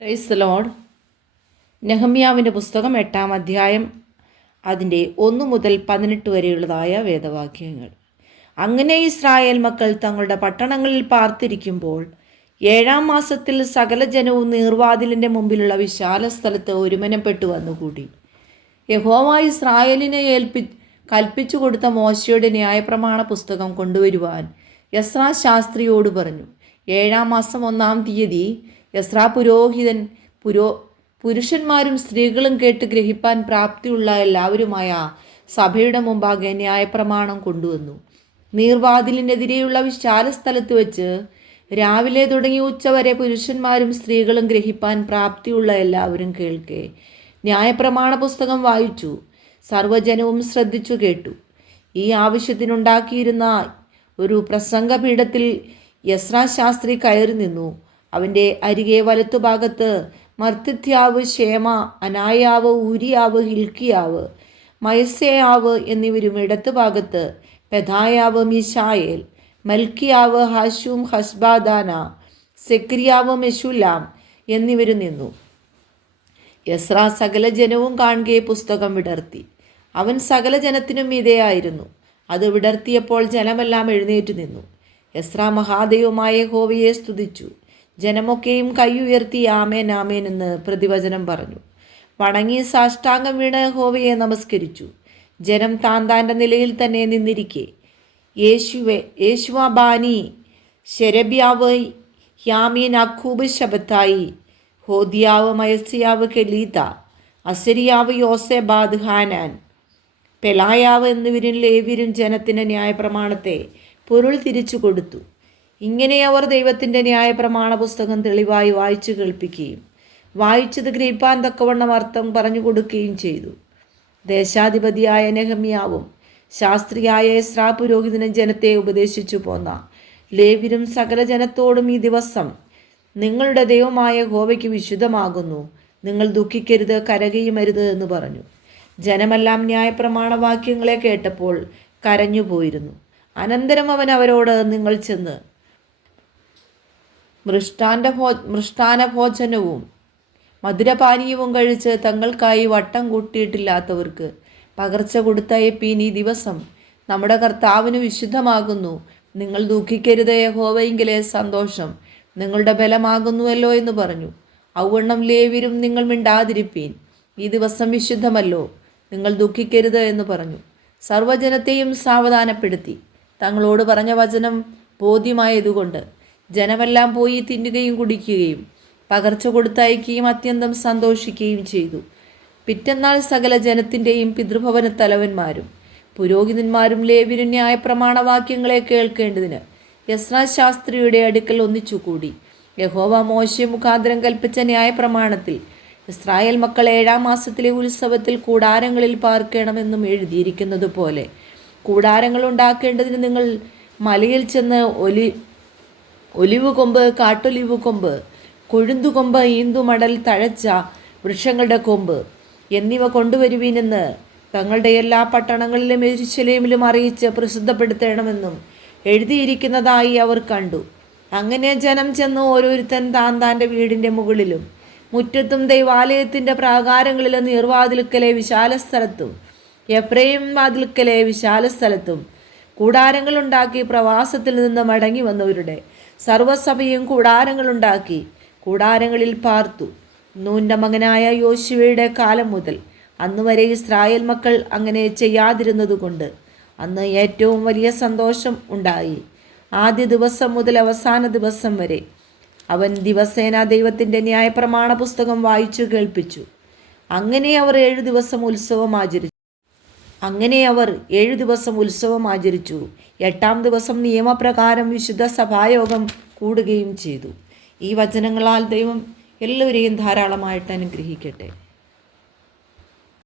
Praise the Lord. നെഹമ്യാവിൻ്റെ പുസ്തകം 8-ാം അധ്യായം, അതിൻ്റെ 1 മുതൽ 18 വരെയുള്ളതായ വേദവാക്യങ്ങൾ. അങ്ങനെ ഇസ്രായേൽ മക്കൾ തങ്ങളുടെ പട്ടണങ്ങളിൽ പാർത്തിരിക്കുമ്പോൾ 7-ാം മാസത്തിൽ സകല ജനവും നീർവാതിലിൻ്റെ മുമ്പിലുള്ള വിശാല സ്ഥലത്ത് ഒരുമനപ്പെട്ടു വന്നുകൂടി. യഹോവ ഇസ്രായേലിനെ കൽപ്പിച്ചു കൊടുത്ത മോശയുടെ ന്യായപ്രമാണ പുസ്തകം കൊണ്ടുവരുവാൻ എസ്രാ ശാസ്ത്രിയോട് പറഞ്ഞു. 7-ാം മാസം 1-ാം തീയതി എസ്രാ പുരോഹിതൻ പുരുഷന്മാരും സ്ത്രീകളും കേട്ട് ഗ്രഹിപ്പാൻ പ്രാപ്തിയുള്ള എല്ലാവരുമായ സഭയുടെ മുമ്പാകെ ന്യായപ്രമാണം കൊണ്ടുവന്നു. നീർവാതിലിനെതിരെയുള്ള വിശാല സ്ഥലത്ത് വെച്ച് രാവിലെ തുടങ്ങി ഉച്ചവരെ പുരുഷന്മാരും സ്ത്രീകളും ഗ്രഹിപ്പാൻ പ്രാപ്തിയുള്ള എല്ലാവരും കേൾക്കെ ന്യായപ്രമാണ പുസ്തകം വായിച്ചു. സർവ്വജനവും ശ്രദ്ധിച്ചു കേട്ടു. ഈ ആവശ്യത്തിനുണ്ടാക്കിയിരുന്ന ഒരു പ്രസംഗപീഠത്തിൽ എസ്രാ ശാസ്ത്രി കയറി നിന്നു. അവൻ്റെ അരികെ വലത്തുഭാഗത്ത് മർത്തിത്യാവ്, ഷേമ, അനായാവ്, ഊരിയാവ്, ഹിൽക്കിയാവ്, മയസേയാവ് എന്നിവരും ഇടത്തുഭാഗത്ത് പെദായാവ്, മിശായേൽ, മൽക്കിയാവ്, ഹാശൂം, ഹസ്ബാദാന, സെക്രിയാവ്, മെശുല്ലാം എന്നിവരും നിന്നു. എസ്രാ സകല ജനവും കാണുകെ പുസ്തകം വിടർത്തി. അവൻ സകല ജനത്തിനും മീതെയായിരുന്നു. അത് വിടർത്തിയപ്പോൾ ജനമെല്ലാം എഴുന്നേറ്റ് നിന്നു. എസ്രാ മഹാദൈവമായ യഹോവയെ സ്തുതിച്ചു. ജനമൊക്കെയും കൈ ഉയർത്തി ആമേൻ ആമേൻ എന്ന് പ്രതിവചനം പറഞ്ഞു. വണങ്ങി സാഷ്ടാംഗം വീണ് യഹോവയെ നമസ്കരിച്ചു. ജനം താന്താൻ്റെ നിലയിൽ തന്നെ നിന്നിരിക്കെ യേശുവ ബാനി, ശെരബ്യാവ്, യാമീൻ, അക്കൂബ്, ശബത്തായി, ഹോദിയാവ്, മയസിയാവ്, കെലീത, അസരിയാവ്, യോസെബാദ്, ഹാനാൻ, പെലായാവ് എന്നിവരും ലേവ്യരും ജനത്തിൻ്റെ ന്യായപ്രമാണത്തെ പൊരുൾ തിരിച്ചു കൊടുത്തു. ഇങ്ങനെ അവർ ദൈവത്തിൻ്റെ ന്യായപ്രമാണ പുസ്തകം തെളിവായി വായിച്ചു കേൾപ്പിക്കുകയും വായിച്ചത് ഗ്രഹിപ്പാൻ തക്കവണ്ണം അർത്ഥം പറഞ്ഞു കൊടുക്കുകയും ചെയ്തു. ദേശാധിപതിയായ നെഹമ്യാവും ശാസ്ത്രിയായ എസ്രാ പുരോഹിതനും ജനത്തെ ഉപദേശിച്ചു പോന്ന ലേവ്യരും സകല ജനത്തോടും ഈ ദിവസം നിങ്ങളുടെ ദൈവമായ യഹോവയ്ക്ക് വിശുദ്ധമാകുന്നു. നിങ്ങൾ ദുഃഖിക്കരുത്, കരയുമരുത് എന്ന് പറഞ്ഞു. ജനമെല്ലാം ന്യായപ്രമാണ വാക്യങ്ങളെ കേട്ടപ്പോൾ കരഞ്ഞുപോയിരുന്നു. അനന്തരം അവൻ അവരോട്, നിങ്ങൾ ചെന്ന് മൃഷ്ടാനഭോജനവും മധുരപാനീയവും കഴിച്ച് തങ്ങൾക്കായി വട്ടം കൂട്ടിയിട്ടില്ലാത്തവർക്ക് പകർച്ച കൊടുത്തയപ്പീൻ. ഈ ദിവസം നമ്മുടെ കർത്താവിന് വിശുദ്ധമാകുന്നു. നിങ്ങൾ ദുഃഖിക്കരുത്, യഹോവയെങ്കിലെ സന്തോഷം നിങ്ങളുടെ ബലമാകുന്നുവല്ലോ എന്ന് പറഞ്ഞു. ഔവണ്ണം ലേവ്യരും നിങ്ങൾ മിണ്ടാതിരിപ്പീൻ, ഈ ദിവസം വിശുദ്ധമല്ലോ, നിങ്ങൾ ദുഃഖിക്കരുത് എന്ന് പറഞ്ഞു. സർവ്വജനത്തെയും സാവധാനപ്പെടുത്തി. തങ്ങളോട് പറഞ്ഞ വചനം ബോധ്യമായതുകൊണ്ട് ജനമെല്ലാം പോയി തിന്നുകയും കുടിക്കുകയും പകർച്ച കൊടുത്തയക്കുകയും അത്യന്തം സന്തോഷിക്കുകയും ചെയ്തു. പിറ്റന്നാൾ സകല ജനത്തിൻ്റെയും പിതൃഭവന തലവന്മാരും പുരോഹിതന്മാരും ലേവ്യരും ന്യായപ്രമാണവാക്യങ്ങളെ കേൾക്കേണ്ടതിന് എസ്രാ ശാസ്ത്രിയുടെ അടുക്കൽ ഒന്നിച്ചുകൂടി. യഹോവ മോശെ മുഖാന്തരം കൽപ്പിച്ച ന്യായപ്രമാണത്തിൽ ഇസ്രായേൽ മക്കൾ 7-ാം മാസത്തിലെ ഉത്സവത്തിൽ കൂടാരങ്ങളിൽ പാർക്കണമെന്നും എഴുതിയിരിക്കുന്നത് പോലെ കൂടാരങ്ങൾ ഉണ്ടാക്കേണ്ടതിന് നിങ്ങൾ മലയിൽ ചെന്ന് ഒലിവ് കൊമ്പ്, കാട്ടൊലിവ് കൊമ്പ്, കൊഴുന്തുകൊമ്പ്, ഈന്തുമടൽ, തഴച്ച വൃക്ഷങ്ങളുടെ കൊമ്പ് എന്നിവ കൊണ്ടുവരുവീനെന്ന് തങ്ങളുടെ എല്ലാ പട്ടണങ്ങളിലും യെരൂശലേമിലും അറിയിച്ച് പ്രസിദ്ധപ്പെടുത്തണമെന്നും എഴുതിയിരിക്കുന്നതായി അവർ കണ്ടു. അങ്ങനെ ജനം ചെന്ന് ഓരോരുത്തൻ താൻ്റെ വീടിൻ്റെ മുകളിലും മുറ്റത്തും ദൈവാലയത്തിൻ്റെ പ്രാകാരങ്ങളിലും നീർവാതിൽക്കലെ വിശാല സ്ഥലത്തും എഫ്രൈം വാതിൽക്കലെ വിശാല സ്ഥലത്തും കൂടാരങ്ങളുണ്ടാക്കി പ്രവാസത്തിൽ നിന്ന് മടങ്ങി വന്നവരുടെ സർവ്വസഭയും കൂടാരങ്ങളുണ്ടാക്കി കൂടാരങ്ങളിൽ പാർത്തു. നൂൻ്റെ മകനായ യോശുവയുടെ കാലം മുതൽ അന്നുവരെ ഇസ്രായേൽ മക്കൾ അങ്ങനെ ചെയ്യാതിരുന്നതുകൊണ്ട് അന്ന് ഏറ്റവും വലിയ സന്തോഷം ഉണ്ടായി. ആദ്യ ദിവസം മുതൽ അവസാന ദിവസം വരെ അവൻ ദിവസേന ദൈവത്തിൻ്റെ ന്യായപ്രമാണ പുസ്തകം വായിച്ചു കേൾപ്പിച്ചു. അങ്ങനെ അവർ 7 ദിവസം ഉത്സവം ആചരിച്ചു. 8-ാം ദിവസം നിയമപ്രകാരം വിശുദ്ധ സഭായോഗം കൂടുകയും ചെയ്തു. ഈ വചനങ്ങളാൽ ദൈവം എല്ലാവരെയും ധാരാളമായിട്ട് അനുഗ്രഹിക്കട്ടെ.